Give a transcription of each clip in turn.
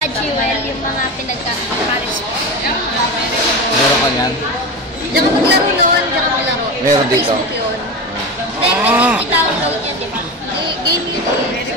Jewel, yung mga pinagka-paris ko. Meron ka niyan? Diyan ka maglaro noon, diyan ka maglaro. Meron Sa dito. Facebook yun. Then, Ah. may download yun, di ba? Ga- Game yun eh. Sa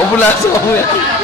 我不来，我不来。